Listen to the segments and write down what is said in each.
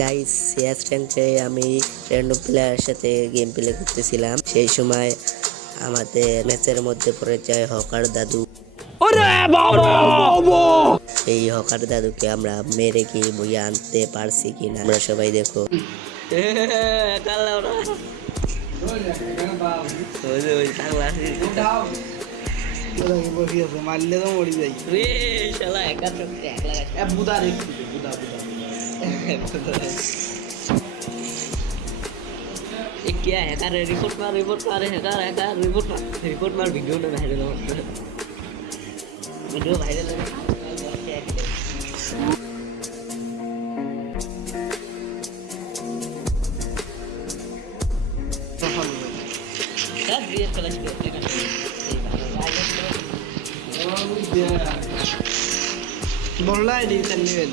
Guys CS র্যাঙ্কে আমি random প্লেয়ারের সাথে গেম প্লে করতেছিলাম। সেই সময় আমাদের ম্যাচের মধ্যে পড়ে যায় হকার দাদু। এই হকার দাদুকে আমরা মেরে কি বইয়ে আনতে পারছি কিনা আমরা সবাই দেখো। মারলে তো মরি যাই বুদা क्या हैकर रिपोर्ट मार हैकर रिपोर्ट मार वीडियो ना वायरल हो वीडियो वायरल हो सब ये क्लच बोलला आईडी तन्नीवेल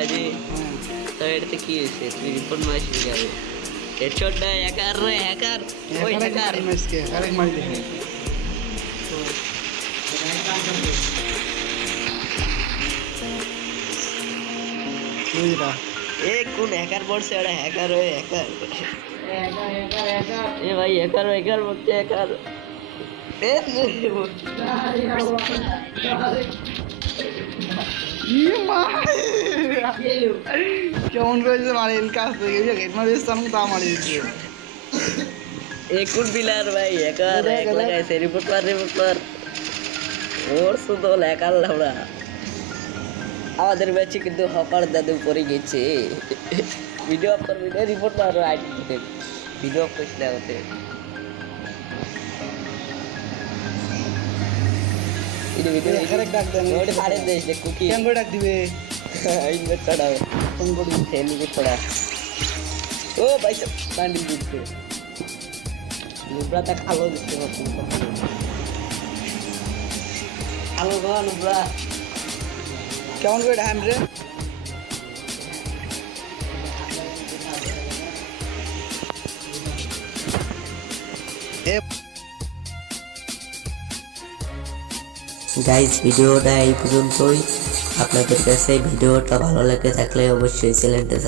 आईडी तो এটাতে কি হইছে তুই রিপোর্ট মারছিস যাবে हेडशॉट है हैकर ओए हैकर इसके हर एक मार दे एक कौन हैकर बोर्ड से अरे हैकर ओए हैकर ये भाई हैकर बोलते हैकर কেমন করেছে মারে কাছ থেকে হেড মারে সামনে তা মারি দিচ্ছে एक कौन बिलार भाई हैकर लगाइছে রিপোর্ট মার ওর শুধু हैकर লাউড়া আমাদের ম্যাচে কিন্তু হকার দাদু পড়ে গেছে ভিডিও অফ কর ভিডিও রিপোর্ট মারো আইডি দিতে ভিডিও অফ করতে হতে এই ভিডিও हैकर डाक देन ওটা ছাড়ে দেশ দেখো কি কেন ডাক দিবে इनमें चढ़ा तुम बड़ी थैली में थोड़ा ओ भाई सब बांडी दिखते नुब्रा तक आलो दिखते हो तुमको आलो गो नुब्रा কেমন করে ডাম রে গাইস ভিডিওটা এই পর্যন্তই। আপনাদের কাছে ভিডিওটা ভালো লাগে থাকলে অবশ্যই চ্যানেলটা